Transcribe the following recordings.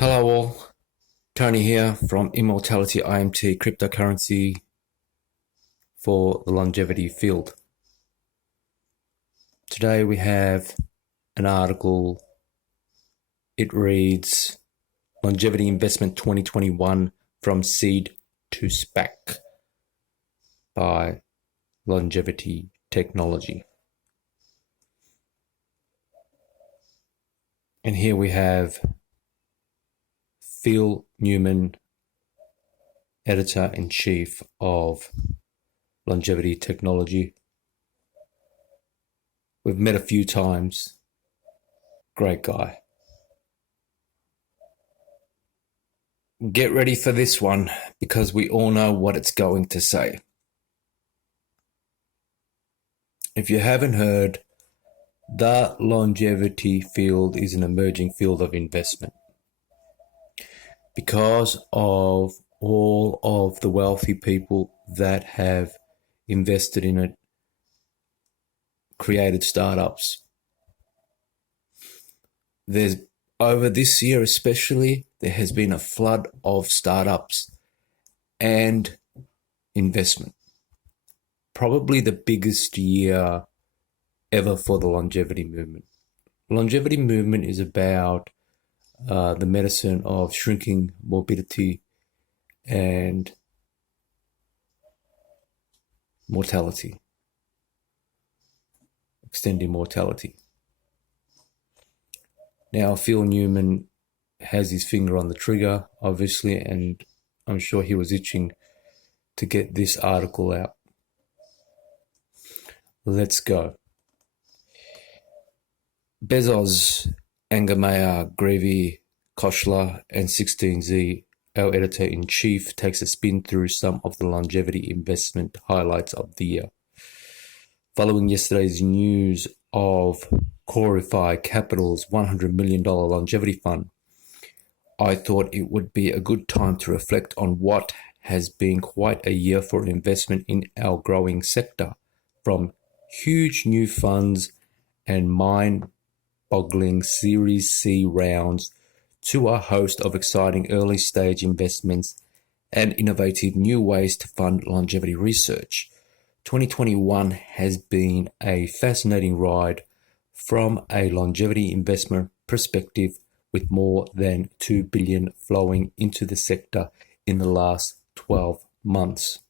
Hello all, Tony here from Immortality IMT cryptocurrency for the longevity field. Today we have an article. It reads Longevity Investment 2021 from Seed to SPAC by Longevity Technology. And here we have Phil Newman, Editor-in-Chief of Longevity Technology. We've met a few times. Great guy. Get ready for this one because we all know what it's going to say. If you haven't heard, the longevity field is an emerging field of investment. Because of all of the wealthy people that have invested in it, created startups. There's over this year especially, there has been a flood of startups and investment. Probably the biggest year ever for the longevity movement. Longevity movement is about the medicine of shrinking morbidity and mortality, extending mortality. Now, Phil Newman has his finger on the trigger, obviously, and I'm sure he was itching to get this article out. Let's go. Bezos, Angamaya, Grevy, Koshler, and 16Z, our editor-in-chief, takes a spin through some of the longevity investment highlights of the year. Following yesterday's news of Corify Capital's $100 million longevity fund, I thought it would be a good time to reflect on what has been quite a year for investment in our growing sector, from huge new funds and mind-boggling Series C rounds to a host of exciting early-stage investments and innovative new ways to fund longevity research. 2021 has been a fascinating ride from a longevity investment perspective, with more than $2 billion flowing into the sector in the last 12 months.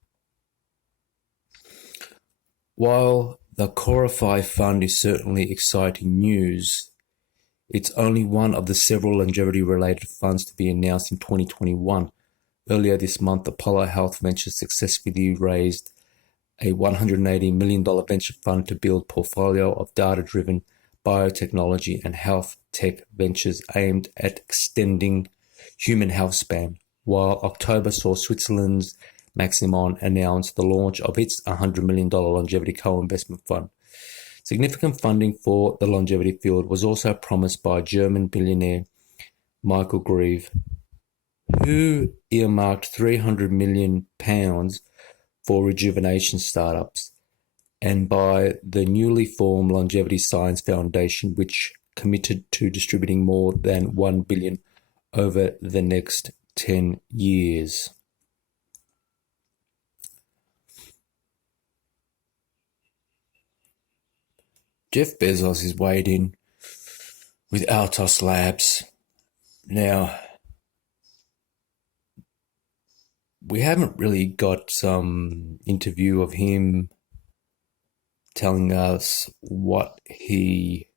While the Corify Fund is certainly exciting news, it's only one of the several longevity-related funds to be announced in 2021. Earlier this month, Apollo Health Ventures successfully raised a $180 million venture fund to build a portfolio of data-driven biotechnology and health tech ventures aimed at extending human health span, while October saw Switzerland's Maximon announce the launch of its $100 million longevity co-investment fund. Significant funding for the longevity field was also promised by German billionaire Michael Greve, who earmarked £300 million for rejuvenation startups, and by the newly formed Longevity Science Foundation, which committed to distributing more than $1 billion over the next 10 years. Jeff Bezos is weighed in with Altos Labs. Now, we haven't really got some interview of him telling us what he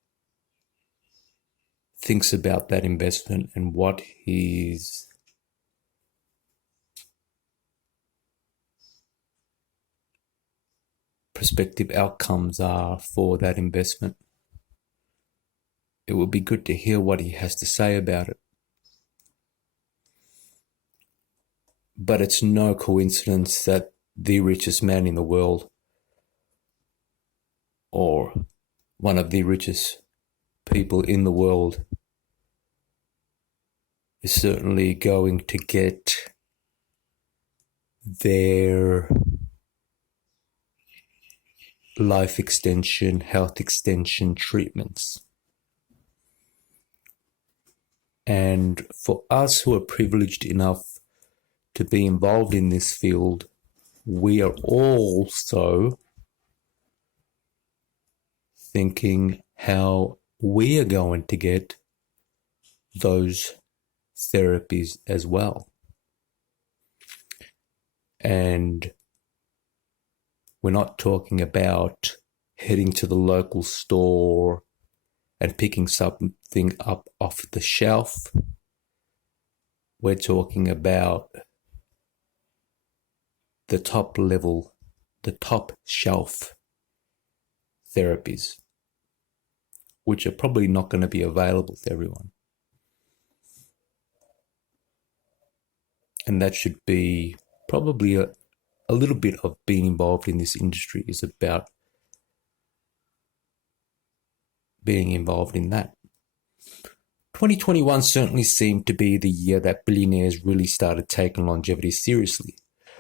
thinks about that investment and what his prospective outcomes are for that investment. It would be good to hear what he has to say about it. But it's no coincidence that the richest man in the world, or one of the richest people in the world, is certainly going to get their life extension, health extension treatments. And for us who are privileged enough to be involved in this field, we are also thinking how we are going to get those therapies as well. And we're not talking about heading to the local store and picking something up off the shelf. We're talking about the top level, the top shelf therapies, which are probably not going to be available to everyone. And that should be probably a little bit of being involved in this industry is about being involved in that. 2021 certainly seemed to be the year that billionaires really started taking longevity seriously,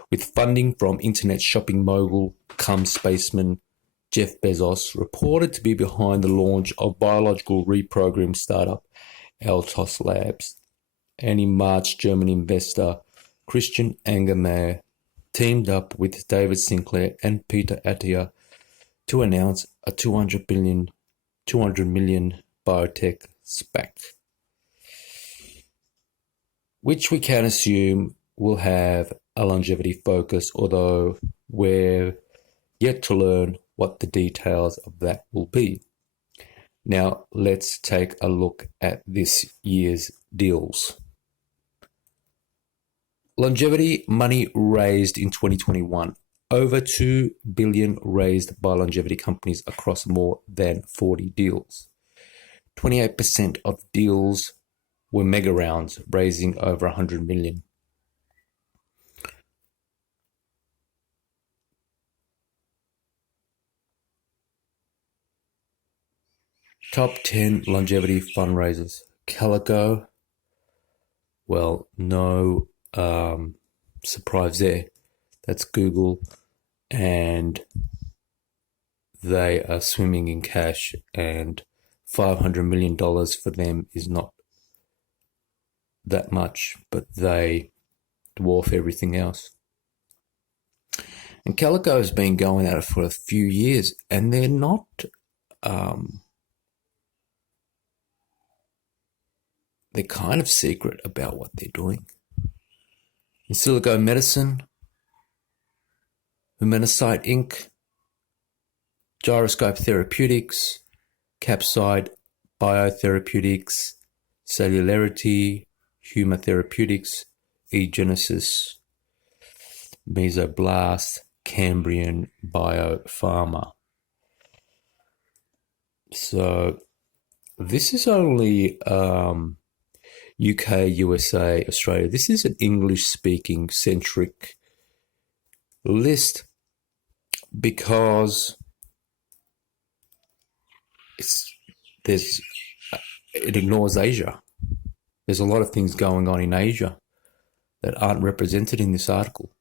with funding from internet shopping mogul cum spaceman Jeff Bezos reported to be behind the launch of biological reprogramming startup Altos Labs. And in March, German investor Christian Angermayer teamed up with David Sinclair and Peter Attia to announce a $200 million biotech SPAC, which we can assume will have a longevity focus, although we're yet to learn what the details of that will be. Now, let's take a look at this year's deals. Longevity money raised in 2021. Over $2 billion raised by longevity companies across more than 40 deals. 28% of deals were mega rounds, raising over $100 million. Top 10 longevity fundraisers. Calico. Well, no surprise there. That's Google, and they are swimming in cash, and $500 million for them is not that much, but they dwarf everything else. And Calico has been going at it for a few years, and they're not they're kind of secret about what they're doing. In Silico Medicine, Humanosite Inc., Gyroscope Therapeutics, Capside Biotherapeutics, Cellularity, Huma Therapeutics, eGenesis, Mesoblast, Cambrian Biopharma. So this is only UK, USA, Australia. This is an English-speaking centric list because it ignores Asia. There's a lot of things going on in Asia that aren't represented in this article.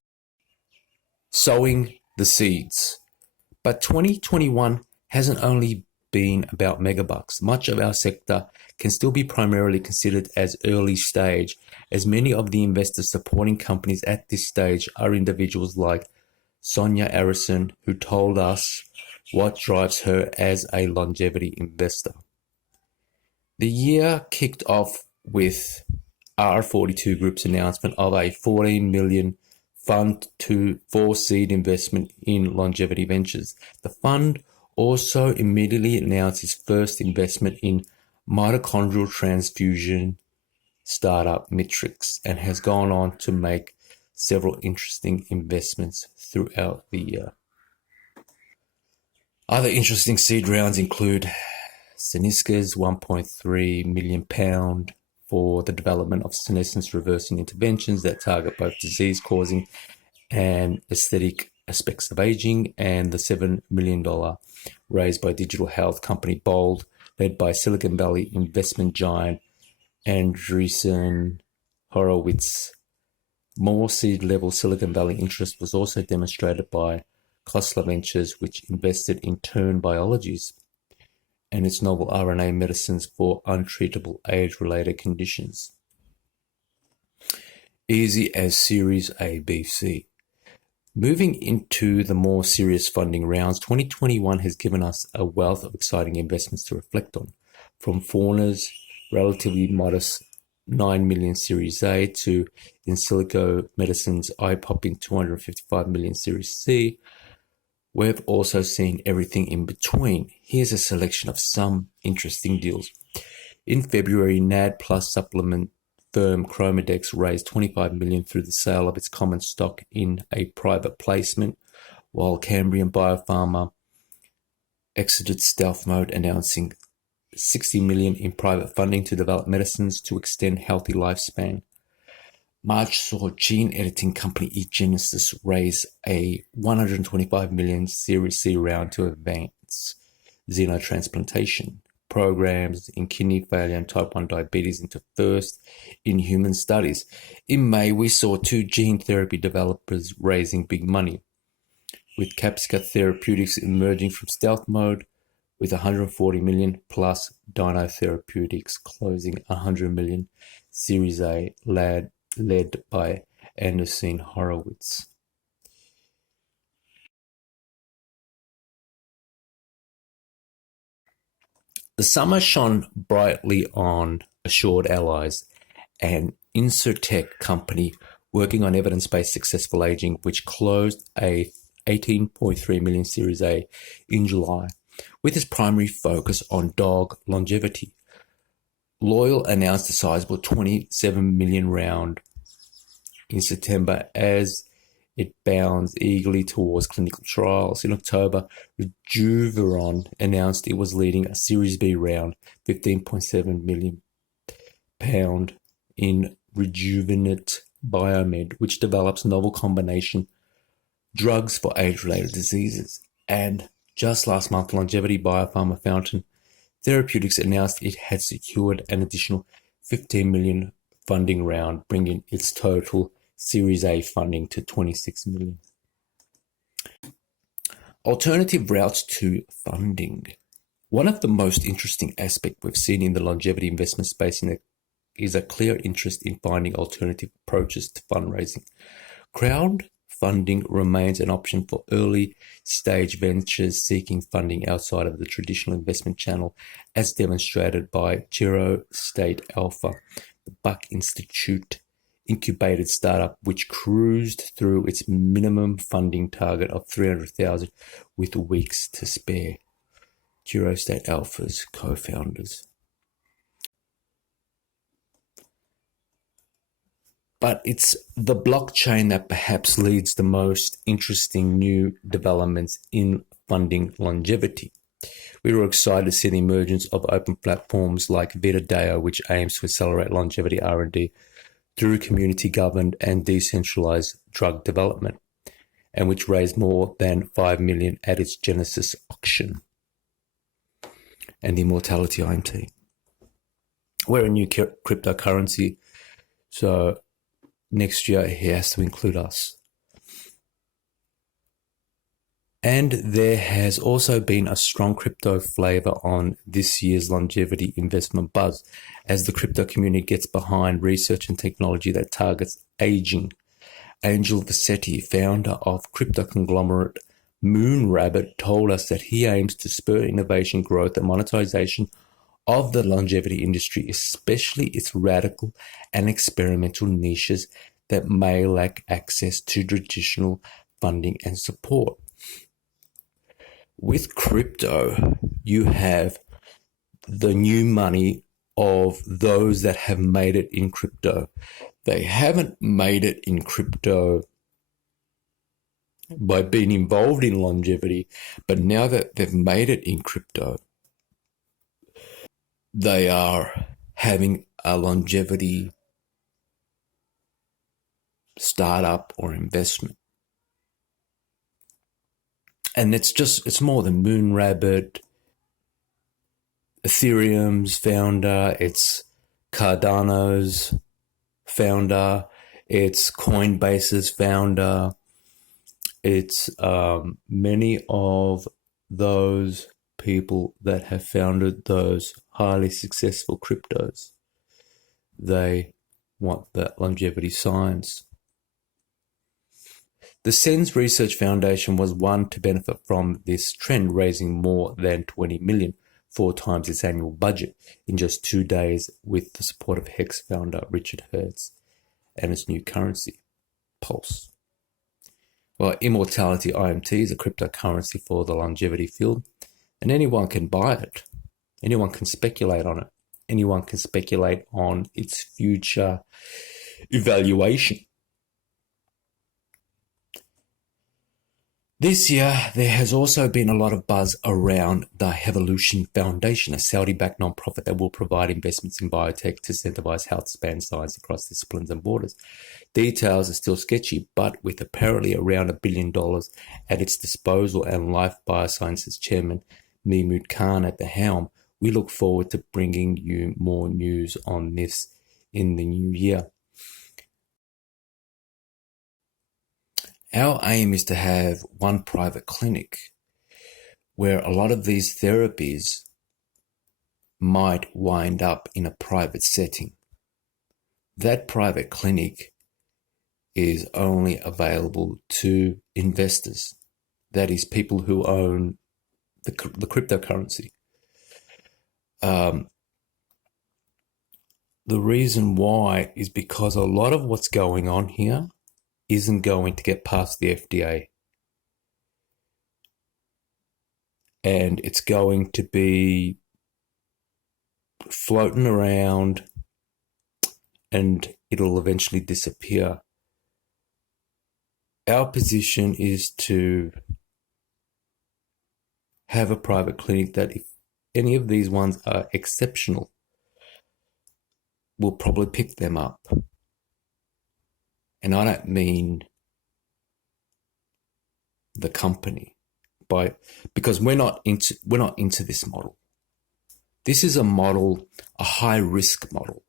Sowing the seeds. But 2021 hasn't only been about megabucks. Much of our sector can still be primarily considered as early stage, as many of the investors supporting companies at this stage are individuals like Sonia Arison, who told us what drives her as a longevity investor. The year kicked off with R42 Group's announcement of a $14 million fund for seed investment in longevity ventures. The fund also immediately announced its first investment in mitochondrial transfusion startup Matrix and has gone on to make several interesting investments throughout the year. Other interesting seed rounds include Senesca's £1.3 million for the development of senescence reversing interventions that target both disease-causing and aesthetic aspects of aging, and the $7 million raised by digital health company Bold, led by Silicon Valley investment giant Andreessen Horowitz. More seed-level Silicon Valley interest was also demonstrated by Khosla Ventures, which invested in Turn Biologies. and its novel RNA medicines for untreatable age-related conditions. Easy as Series A, B, C. Moving into the more serious funding rounds, 2021 has given us a wealth of exciting investments to reflect on, from Fauna's relatively modest 9 million Series A to In Silico Medicine's eye-popping 255 million Series C. We've also seen everything in between. Here's a selection of some interesting deals. In February, NAD Plus supplement firm Chromadex raised $25 million through the sale of its common stock in a private placement, while Cambrian Biopharma exited stealth mode, announcing $60 million in private funding to develop medicines to extend healthy lifespan. March saw gene editing company eGenesis raise a $125 million Series C round to advance xenotransplantation programs in kidney failure and type 1 diabetes into first-in-human studies. In May, we saw two gene therapy developers raising big money, with Capsca Therapeutics emerging from stealth mode with $140 million, plus Dino Therapeutics closing $100 million Series A led by Andreessen Horowitz. The summer shone brightly on Assured Allies, an insurtech company working on evidence-based successful aging, which closed a $18.3 million Series A in July, with its primary focus on dog longevity. Loyal announced a sizable $27 million round in September as it bounds eagerly towards clinical trials. In October, Rejuveron announced it was leading a Series B round, £15.7 million in Rejuvenate Biomed, which develops novel combination drugs for age-related diseases. And just last month, longevity biopharma Fountain Therapeutics announced it had secured an additional $15 million funding round, bringing its total Series A funding to $26 million. Alternative routes to funding. One of the most interesting aspects we've seen in the longevity investment space is a clear interest in finding alternative approaches to fundraising. Crowdfunding remains an option for early-stage ventures seeking funding outside of the traditional investment channel, as demonstrated by Zero State Alpha, the Buck Institute incubated startup, which cruised through its minimum funding target of $300,000 with weeks to spare. Zero State Alpha's co-founders. But it's the blockchain that perhaps leads the most interesting new developments in funding longevity. We were excited to see the emergence of open platforms like VitaDeo, which aims to accelerate longevity R&D through community-governed and decentralized drug development, and which raised more than $5 million at its Genesis auction. And the Immortality IMT. We're a new cryptocurrency, so next year he has to include us. And there has also been a strong crypto flavor on this year's longevity investment buzz, as the crypto community gets behind research and technology that targets aging. Angel Vassetti, founder of crypto conglomerate Moonrabbit, told us that he aims to spur innovation, growth, and monetization of the longevity industry, especially its radical and experimental niches that may lack access to traditional funding and support. With crypto, you have the new money of those that have made it in crypto. They haven't made it in crypto by being involved in longevity, but now that they've made it in crypto, they are having a longevity startup or investment. And it's more than Moonrabbit, Ethereum's founder, it's Cardano's founder, it's Coinbase's founder, it's many of those people that have founded those highly successful cryptos. They want that longevity science. The SENS Research Foundation was one to benefit from this trend, raising more than 20 million, 4 times its annual budget, in just 2 days with the support of Hex founder Richard Hertz and its new currency, Pulse. Well, Immortality IMT is a cryptocurrency for the longevity field, and anyone can buy it. Anyone can speculate on it. Anyone can speculate on its future evaluation. This year, there has also been a lot of buzz around the Hevolution Foundation, a Saudi-backed nonprofit that will provide investments in biotech to incentivize health span science across disciplines and borders. Details are still sketchy, but with apparently around $1 billion at its disposal and Life Biosciences chairman Mahmood Khan at the helm, we look forward to bringing you more news on this in the new year. Our aim is to have one private clinic where a lot of these therapies might wind up in a private setting. That private clinic is only available to investors. That is, people who own the cryptocurrency. The reason why is because a lot of what's going on here isn't going to get past the FDA. And it's going to be floating around and it'll eventually disappear. Our position is to have a private clinic that, if any of these ones are exceptional, we'll probably pick them up. And I don't mean the company, because we're not into this model. This is a model, a high risk model.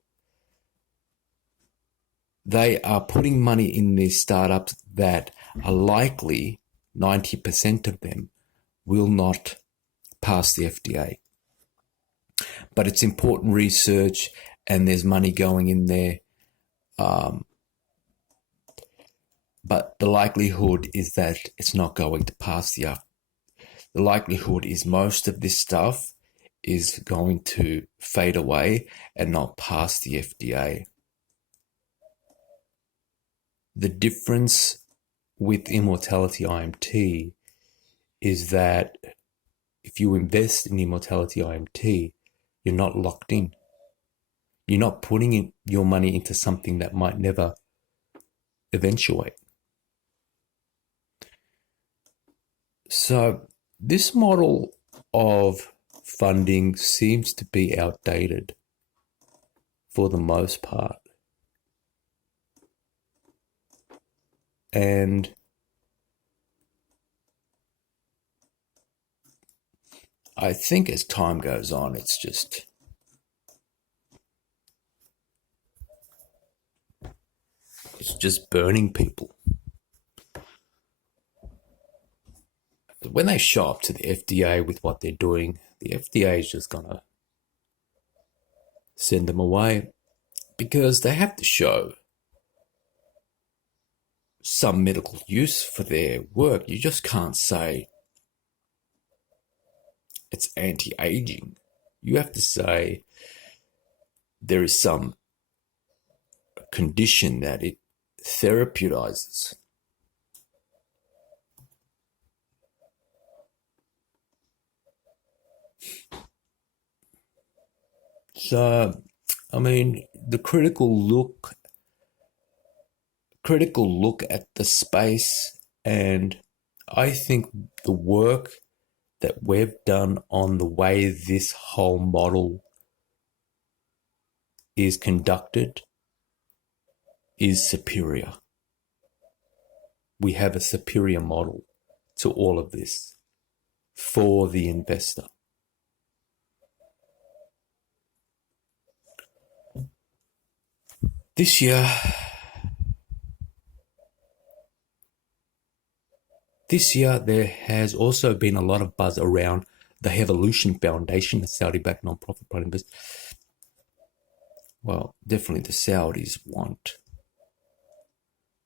They are putting money in these startups that are likely, 90% of them, will not pass the FDA. But it's important research and there's money going in there. But the likelihood is that it's not going to pass the likelihood is most of this stuff is going to fade away and not pass the FDA. The difference with Immortality IMT is that if you invest in Immortality IMT, you're not locked in. You're not putting your money into something that might never eventuate. So this model of funding seems to be outdated for the most part. And I think as time goes on, it's just burning people. When they show up to the FDA with what they're doing, the FDA is just going to send them away because they have to show some medical use for their work. You just can't say it's anti-aging. You have to say there is some condition that it therapeutizes. So, I mean, the critical look at the space, and I think the work that we've done on the way this whole model is conducted is superior. We have a superior model to all of this for the investor. This year, there has also been a lot of buzz around the Evolution Foundation, a Saudi-backed non-profit private investment. Well, definitely the Saudis want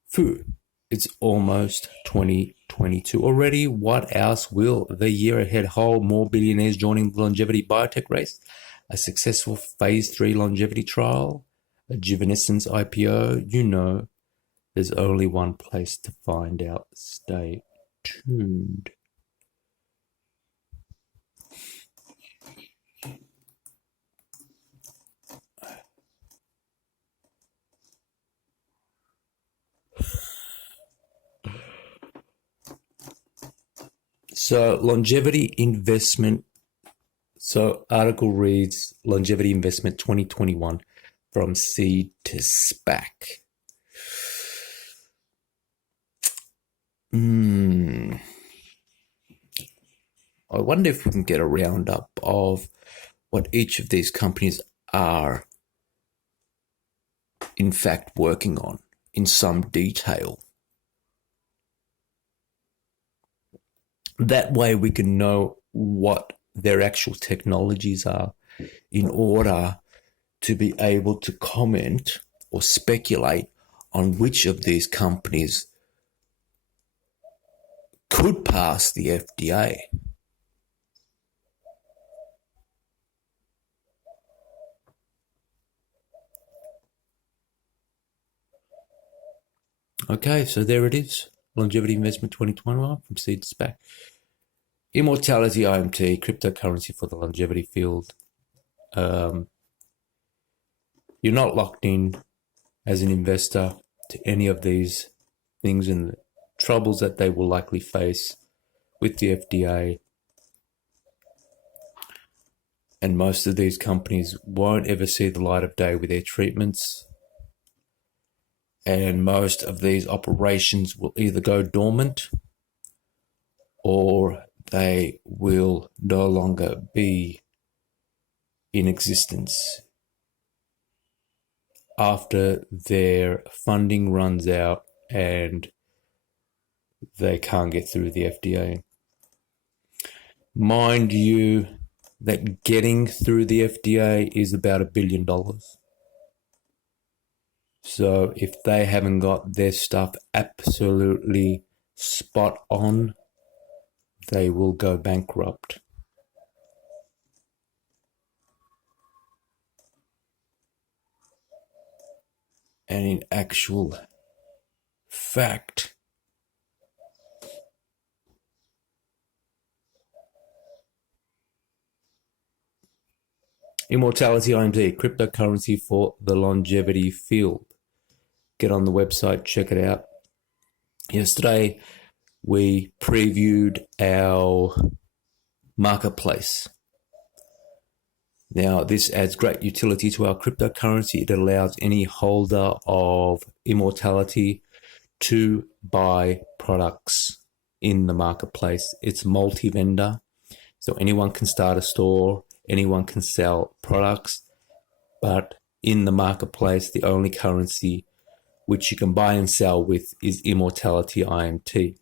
food. It's almost 2022 already. What else will the year ahead hold? More billionaires joining the longevity biotech race, a successful phase 3 longevity trial, a Juvenescence IPO. You know, there's only one place to find out. Stay tuned. So longevity investment. So article reads longevity investment 2021 from seed to SPAC. I wonder if we can get a roundup of what each of these companies are in fact working on in some detail. That way we can know what their actual technologies are in order to be able to comment or speculate on which of these companies could pass the FDA. Okay, so there it is. Longevity Investment 2021 from seed to SPAC. Immortality IMT, cryptocurrency for the longevity field. You're not locked in as an investor to any of these things and the troubles that they will likely face with the FDA. And most of these companies won't ever see the light of day with their treatments. And most of these operations will either go dormant or they will no longer be in existence after their funding runs out and they can't get through the FDA. Mind you, that getting through the FDA is about $1 billion. So if they haven't got their stuff absolutely spot on, they will go bankrupt. And in actual fact, Immortality IMT, cryptocurrency for the longevity field. Get on the website, check it out. Yesterday, we previewed our marketplace. Now, this adds great utility to our cryptocurrency. It allows any holder of Immortality to buy products in the marketplace. It's multi-vendor, so anyone can start a store, anyone can sell products, but in the marketplace, the only currency which you can buy and sell with is Immortality IMT.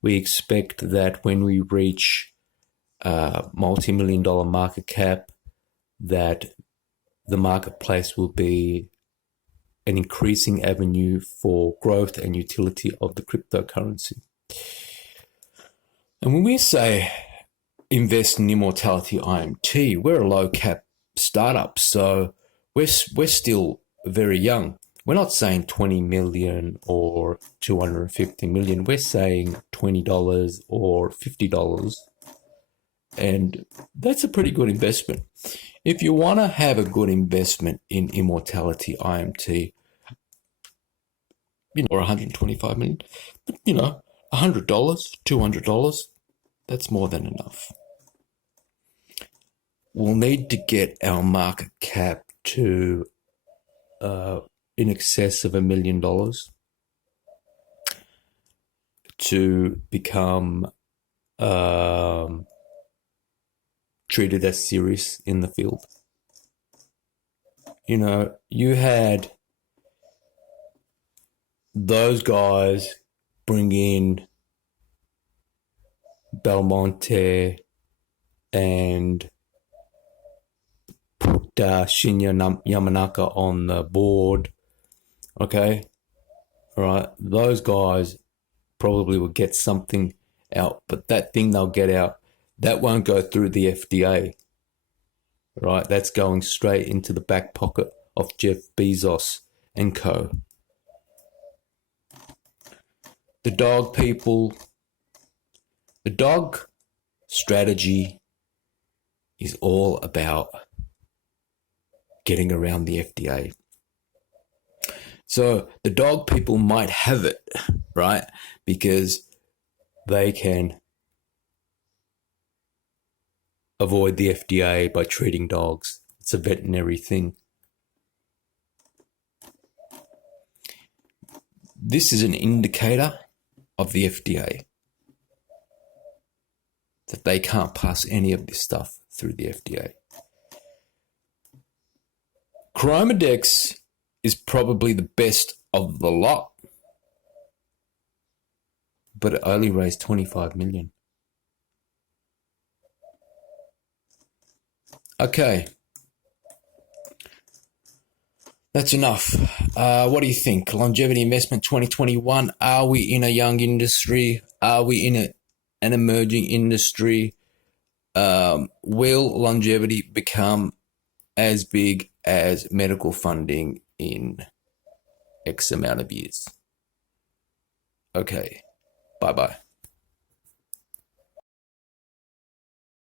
We expect that when we reach multi-million-dollar market cap, that the marketplace will be an increasing avenue for growth and utility of the cryptocurrency. And when we say invest in Immortality IMT, we're a low-cap startup, so we're still very young. We're not saying 20 million or 250 million. We're saying $20 or $50. And that's a pretty good investment. If you want to have a good investment in Immortality IMT, or 125 million, but $100, $200, that's more than enough. We'll need to get our market cap to in excess of $1 million to become treated as serious in the field. You had those guys bring in Belmonte, and put Shinya Yamanaka on the board. Okay, all right, those guys probably will get something out, but that thing they'll get out, that won't go through the FDA. Right, that's going straight into the back pocket of Jeff Bezos and co. The dog people, the dog strategy is all about getting around the FDA. So the dog people might have it, right? Because they can avoid the FDA by treating dogs. It's a veterinary thing. This is an indicator of the FDA that they can't pass any of this stuff through the FDA. Chromadex is probably the best of the lot, but it only raised 25 million. Okay. That's enough. What do you think? Longevity investment 2021. Are we in a young industry? Are we in an emerging industry? Will longevity become as big as medical funding in X amount of years? Okay. Bye-bye.